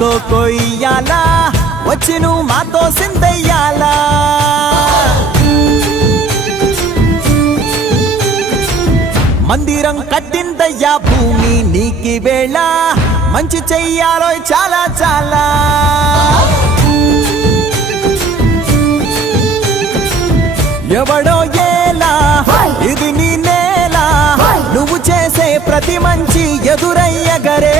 కొయ్యాలా వచ్చి నువ్వు మాతో సిందయ్యాలా మందిరం కట్టిందయ్యా భూమి నీకి వేళ మంచి చెయ్యాలో చాలా చాలా ఎవడో ఏలా ఇది నీ నేల నువ్వు చేసే ప్రతి మంచి ఎదురయ్యగరే